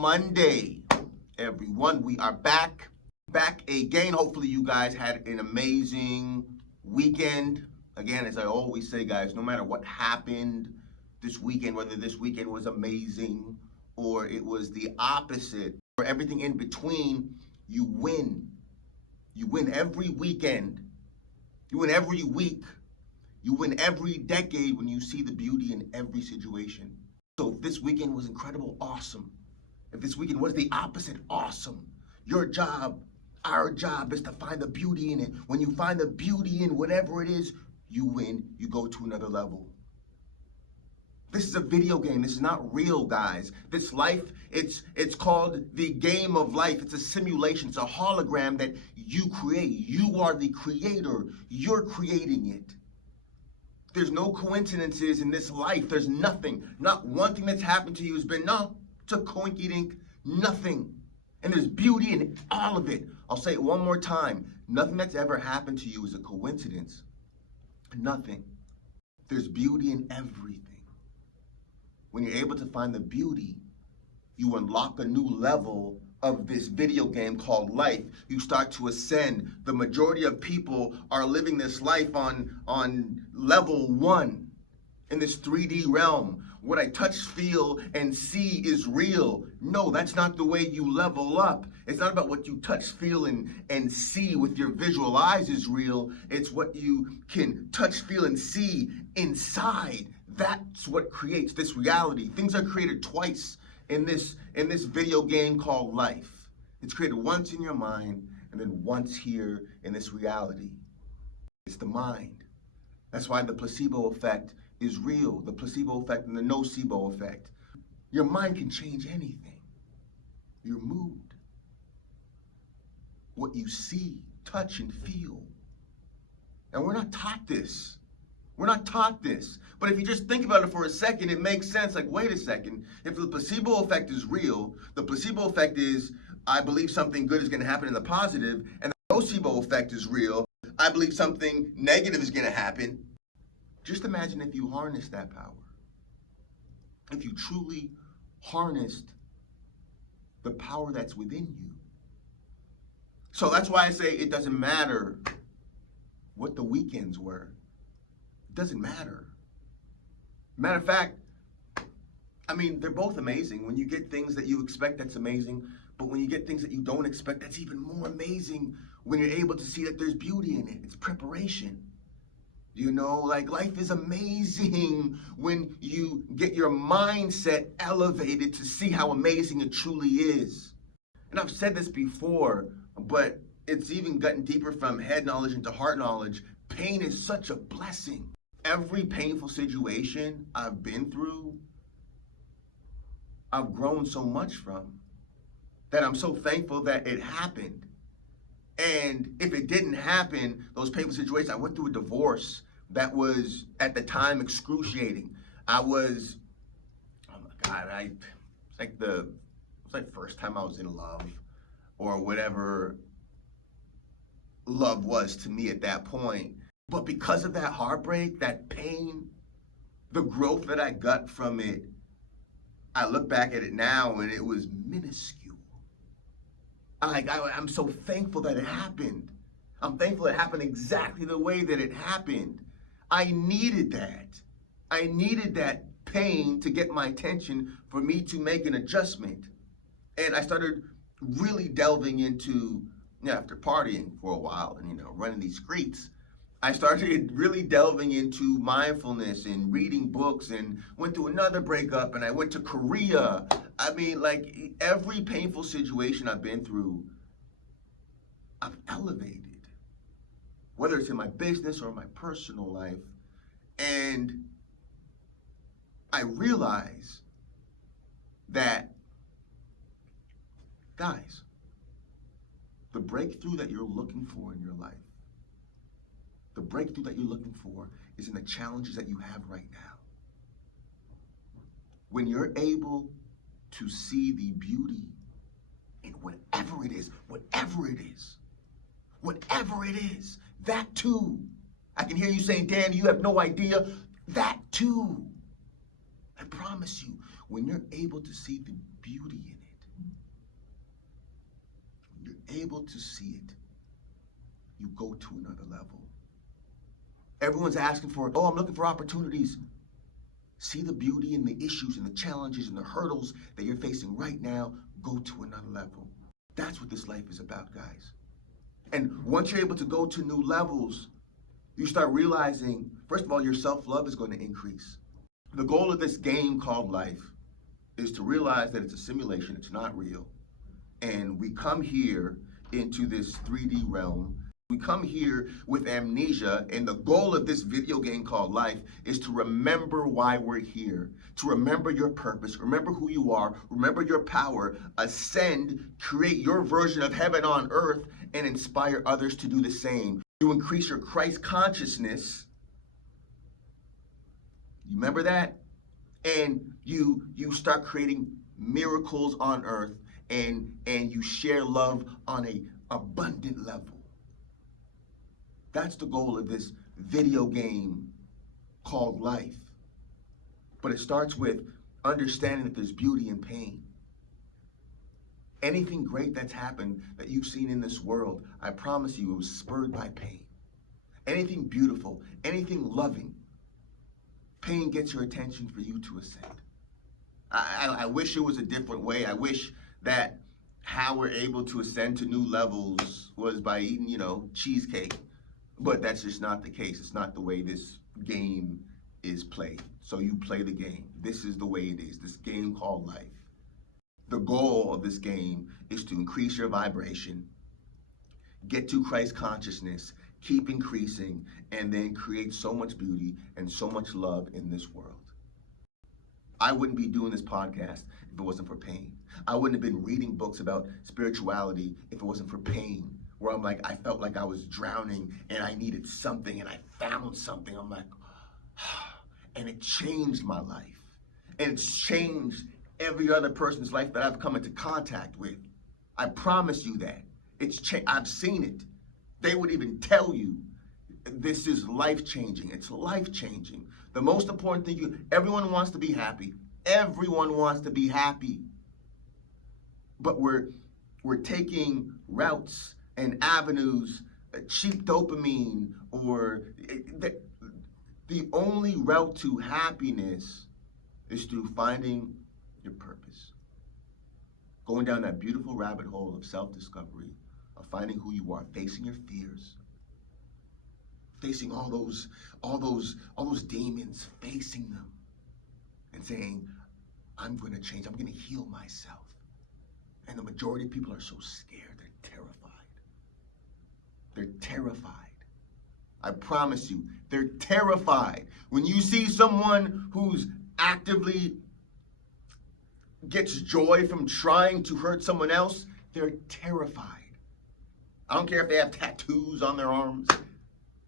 Monday, everyone. We are back again. Hopefully you guys had an amazing weekend. Again, as I always say, guys, no matter what happened this weekend, whether this weekend was amazing or it was the opposite or everything in between, you win. You win every weekend. You win every week. You win every decade when you see the beauty in every situation. So if this weekend was incredible, awesome. If this weekend was the opposite, awesome. Your job, our job is to find the beauty in it. When you find the beauty in whatever it is, you win, you go to another level. This is a video game. This is not real, guys. This life, it's called the game of life. It's a simulation. It's a hologram that you create. You are the creator. You're creating it. There's no coincidences in this life. There's nothing. Not one thing that's happened to you has been, no, it's a coinkydink, nothing. And there's beauty in all of it. I'll say it one more time. Nothing that's ever happened to you is a coincidence. Nothing. There's beauty in everything. When you're able to find the beauty, you unlock a new level of this video game called life. You start to ascend. The majority of people are living this life on level 1 in this 3D realm. What I touch, feel, and see is real. No, that's not the way you level up. It's not about what you touch, feel, and see with your visual eyes is real. It's what you can touch, feel, and see inside. That's what creates this reality. Things are created twice in this video game called life. It's created once in your mind and then once here in this reality. It's the mind. That's why the placebo effect is real. The placebo effect and the nocebo effect. Your mind can change anything. Your mood. What you see, touch, and feel. And we're not taught this. We're not taught this. But if you just think about it for a second, it makes sense. Like, wait a second. If the placebo effect is real, the placebo effect is, I believe something good is going to happen in the positive, and the nocebo effect is real. I believe something negative is going to happen. Just imagine if you harnessed that power. If you truly harnessed the power that's within you. So that's why I say it doesn't matter what the weekends were. It doesn't matter. Matter of fact, I mean, they're both amazing. When you get things that you expect, that's amazing. But when you get things that you don't expect, that's even more amazing when you're able to see that there's beauty in it. It's preparation. You know, like life is amazing when you get your mindset elevated to see how amazing it truly is. And I've said this before, but it's even gotten deeper from head knowledge into heart knowledge. Pain is such a blessing. Every painful situation I've been through, I've grown so much from, that I'm so thankful that it happened. And if it didn't happen, those painful situations, I went through a divorce that was, at the time, excruciating. I was, oh my God, it's like first time I was in love, or whatever love was to me at that point. But because of that heartbreak, that pain, the growth that I got from it, I look back at it now and it was minuscule. I'm so thankful that it happened. I'm thankful it happened exactly the way that it happened. I needed that. I needed that pain to get my attention for me to make an adjustment. And I started really delving into, after partying for a while and, running these streets, I started really delving into mindfulness and reading books, and went through another breakup, and I went to Korea. I mean, like, every painful situation I've been through, I've elevated, whether it's in my business or my personal life. And I realize that, guys, the breakthrough that you're looking for in your life, the breakthrough that you're looking for is in the challenges that you have right now. When you're able to see the beauty in whatever it is, that too. I can hear you saying, Dan, you have no idea. That too. I promise you, when you're able to see the beauty in it, you're able to see it, you go to another level. Everyone's asking for, oh, I'm looking for opportunities. See the beauty and the issues and the challenges and the hurdles that you're facing right now. Go to another level. That's what this life is about, guys. And once you're able to go to new levels, you start realizing, first of all, your self-love is going to increase. The goal of this game called life is to realize that it's a simulation, it's not real. And we come here into this 3D realm. We come here with amnesia, and the goal of this video game called life is to remember why we're here, to remember your purpose, remember who you are, remember your power, ascend, create your version of heaven on earth, and inspire others to do the same. You increase your Christ consciousness. You remember that? And you start creating miracles on earth, and you share love on a abundant level. That's the goal of this video game called life. But it starts with understanding that there's beauty in pain. Anything great that's happened that you've seen in this world, I promise you, it was spurred by pain. Anything beautiful, anything loving, pain gets your attention for you to ascend. I wish it was a different way. I wish that how we're able to ascend to new levels was by eating, cheesecake. But that's just not the case. It's not the way this game is played. So you play the game. This is the way it is. This game called life. The goal of this game is to increase your vibration, get to Christ consciousness, keep increasing, and then create so much beauty and so much love in this world. I wouldn't be doing this podcast if it wasn't for pain. I wouldn't have been reading books about spirituality if it wasn't for pain, where I felt like I was drowning and I needed something and I found something. I'm like, and it changed my life. And it's changed every other person's life that I've come into contact with. I promise you that. I've seen it. They would even tell you this is life-changing. It's life-changing. The most important thing, everyone wants to be happy. Everyone wants to be happy. But we're taking routes and avenues, cheap dopamine, or the only route to happiness is through finding your purpose. Going down that beautiful rabbit hole of self-discovery, of finding who you are, facing your fears, facing all those demons, facing them, and saying, I'm going to change, I'm going to heal myself. And the majority of people are so scared, they're terrified. They're terrified. I promise you, they're terrified. When you see someone who's actively gets joy from trying to hurt someone else, they're terrified. I don't care if they have tattoos on their arms.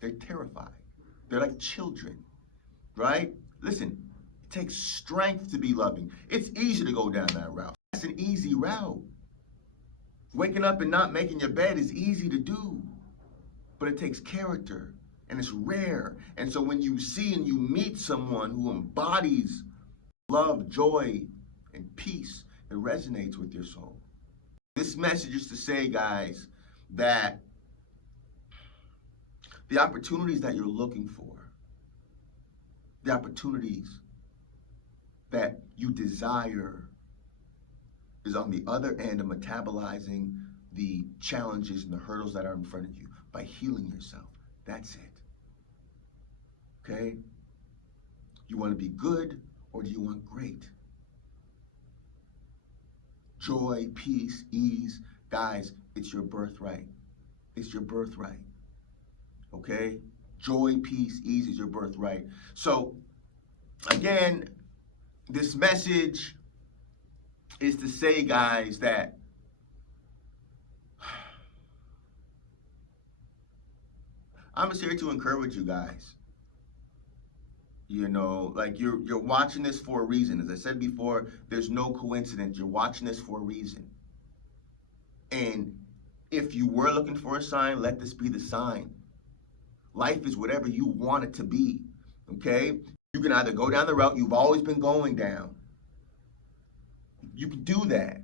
They're terrified. They're like children, right? Listen, it takes strength to be loving. It's easy to go down that route. That's an easy route. Waking up and not making your bed is easy to do, but it takes character, and it's rare. And so when you see and you meet someone who embodies love, joy, and peace, it resonates with your soul. This message is to say, guys, that the opportunities that you're looking for, the opportunities that you desire, is on the other end of metabolizing the challenges and the hurdles that are in front of you by healing yourself. That's it. Okay? You want to be good, or do you want great? Joy, peace, ease. Guys, it's your birthright. It's your birthright. Okay? Joy, peace, ease is your birthright. So, again, this message is to say, guys, that I'm just here to encourage you guys. Like you're watching this for a reason. As I said before, there's no coincidence. You're watching this for a reason. And if you were looking for a sign, let this be the sign. Life is whatever you want it to be, okay? You can either go down the route you've always been going down. You can do that.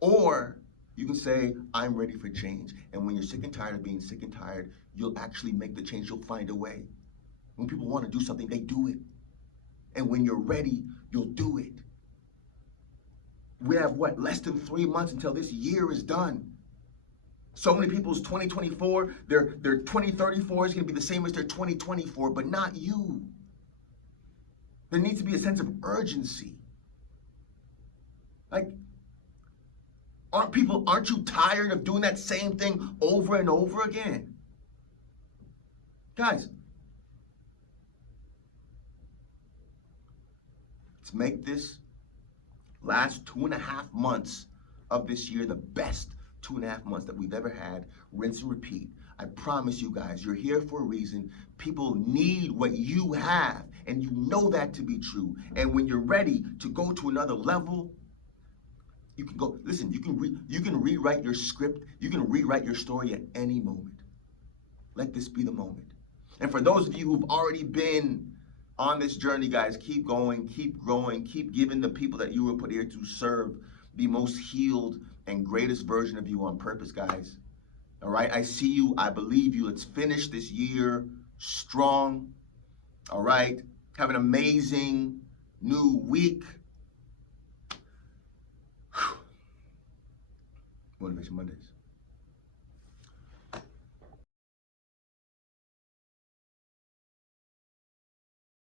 Or You can say, I'm ready for change. And when you're sick and tired of being sick and tired, you'll actually make the change. You'll find a way. When people want to do something, they do it. And when you're ready, you'll do it. We have what, less than 3 months until this year is done. So many people's 2024, their 2034 is going to be the same as their 2024, but not you. There needs to be a sense of urgency. Like, aren't you tired of doing that same thing over and over again? Guys, let's make this last 2.5 months of this year the best 2.5 months that we've ever had. Rinse and repeat. I promise you guys, you're here for a reason. People need what you have, and you know that to be true. And when you're ready to go to another level, you can go. Listen, you can rewrite your script. You can rewrite your story at any moment. Let this be the moment. And for those of you who've already been on this journey, guys, keep going, keep growing, keep giving the people that you were put here to serve the most healed and greatest version of you on purpose, guys. All right, I see you, I believe you. Let's finish this year strong. All right, have an amazing new week. Motivation Mondays.